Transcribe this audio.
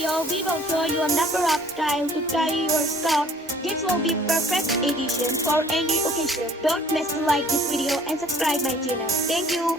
video, we will show you a number of styles to carry your scarf. This will be perfect edition for any occasion. Don't miss to like this video and subscribe my channel. Thank you.